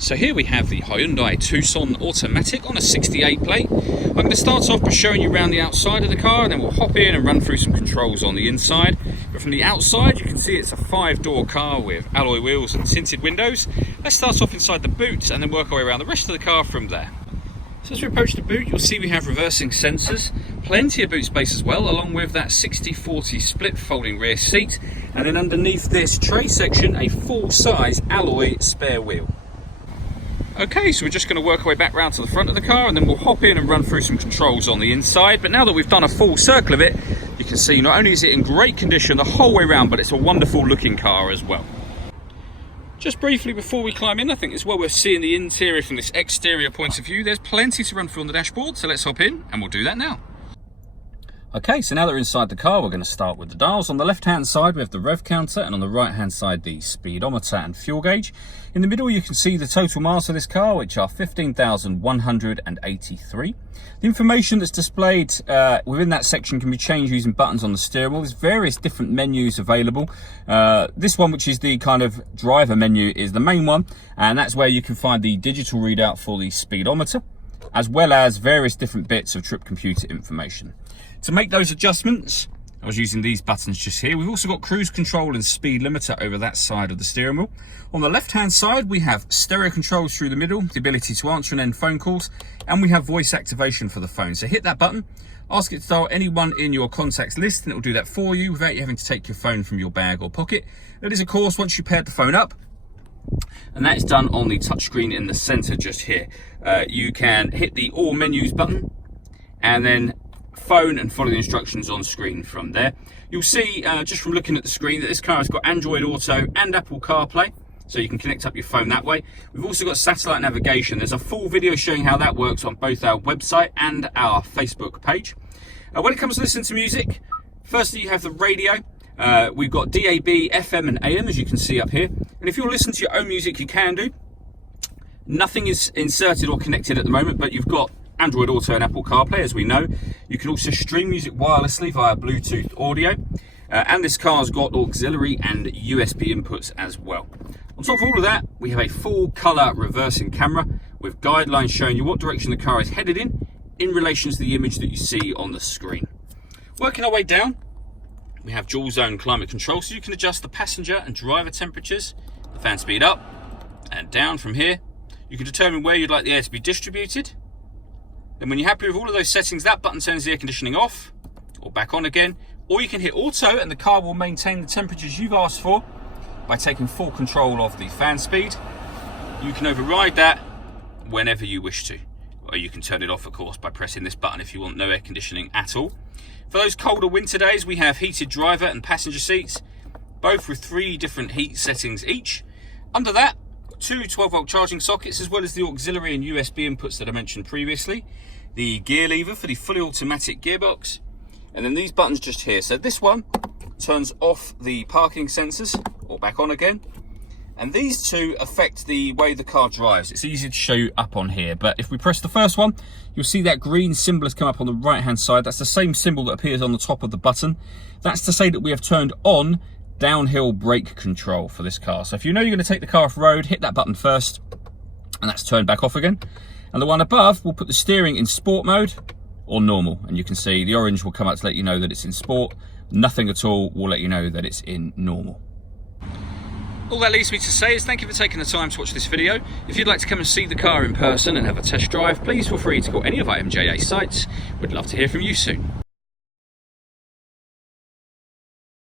So here we have the Hyundai Tucson automatic on a 68 plate. I'm going to start off by showing you around the outside of the car, and then we'll hop in and run through some controls on the inside. But from the outside you can see it's a 5-door car with alloy wheels and tinted windows. Let's start off inside the boot and then work our way around the rest of the car from there. So as we approach the boot, you'll see we have reversing sensors, plenty of boot space as well, along with that 60/40 split folding rear seat, and then underneath this tray section a full-size alloy spare wheel. Okay, so we're just going to work our way back round to the front of the car and then we'll hop in and run through some controls on the inside. But now that we've done a full circle of it, you can see not only is it in great condition the whole way around, but it's a wonderful looking car as well. Just briefly before we climb in, I think it's well worth seeing the interior from this exterior point of view. There's plenty to run through on the dashboard, so let's hop in and we'll do that now. Okay, so now that we're inside the car, we're going to start with the dials. On the left-hand side, we have the rev counter, and on the right-hand side, the speedometer and fuel gauge. In the middle, you can see the total miles for this car, which are 15,183. The information that's displayed within that section can be changed using buttons on the steering wheel. There's various different menus available. This one, which is the kind of driver menu, is the main one, and that's where you can find the digital readout for the speedometer, as well as various different bits of trip computer information. To make those adjustments, I was using these buttons just here. We've also got cruise control and speed limiter over that side of the steering wheel. On the left-hand side, we have stereo controls through the middle, the ability to answer and end phone calls, and we have voice activation for the phone. So hit that button, ask it to dial anyone in your contacts list, and it will do that for you without you having to take your phone from your bag or pocket. That is, of course, once you paired the phone up, and that is done on the touchscreen in the center just here. You can hit the all menus button, and then phone, and follow the instructions on screen from there. You'll see just from looking at the screen that this car has got Android Auto and Apple CarPlay, so you can connect up your phone that way. We've also got satellite navigation. There's a full video showing how that works on both our website and our Facebook page. When it comes to listening to music, firstly you have the radio. We've got DAB, FM and AM, as you can see up here, and if you're listening to your own music you can do. Nothing is inserted or connected at the moment, but you've got Android Auto and Apple CarPlay, as we know. You can also stream music wirelessly via Bluetooth audio, and this car's got auxiliary and USB inputs as well. On top of all of that, we have a full colour reversing camera with guidelines showing you what direction the car is headed in relation to the image that you see on the screen. Working our way down, we have dual zone climate control, so you can adjust the passenger and driver temperatures, the fan speed up and down from here. You can determine where you'd like the air to be distributed. Then when you're happy with all of those settings, that button turns the air conditioning off or back on again, or you can hit auto and the car will maintain the temperatures you've asked for by taking full control of the fan speed. You can override that whenever you wish to, or you can turn it off, of course, by pressing this button if you want no air conditioning at all. For those colder winter days, we have heated driver and passenger seats, both with 3 different heat settings each. Under that, 2 12-volt charging sockets, as well as the auxiliary and USB inputs that I mentioned previously, the gear lever for the fully automatic gearbox, and then these buttons just here. So this one turns off the parking sensors or back on again, and these two affect the way the car drives. It's easy to show you up on here, but if we press the first one, you'll see that green symbol has come up on the right hand side. That's the same symbol that appears on the top of the button. That's to say that we have turned on downhill brake control for this car. So if you know you're going to take the car off road, hit that button first, and that's turned back off again. And the one above will put the steering in sport mode or normal, and you can see the orange will come up to let you know that it's in sport. Nothing at all will let you know that it's in normal. All that leaves me to say is thank you for taking the time to watch this video. If you'd like to come and see the car in person and have a test drive, please feel free to call any of our MJA sites. We'd love to hear from you soon.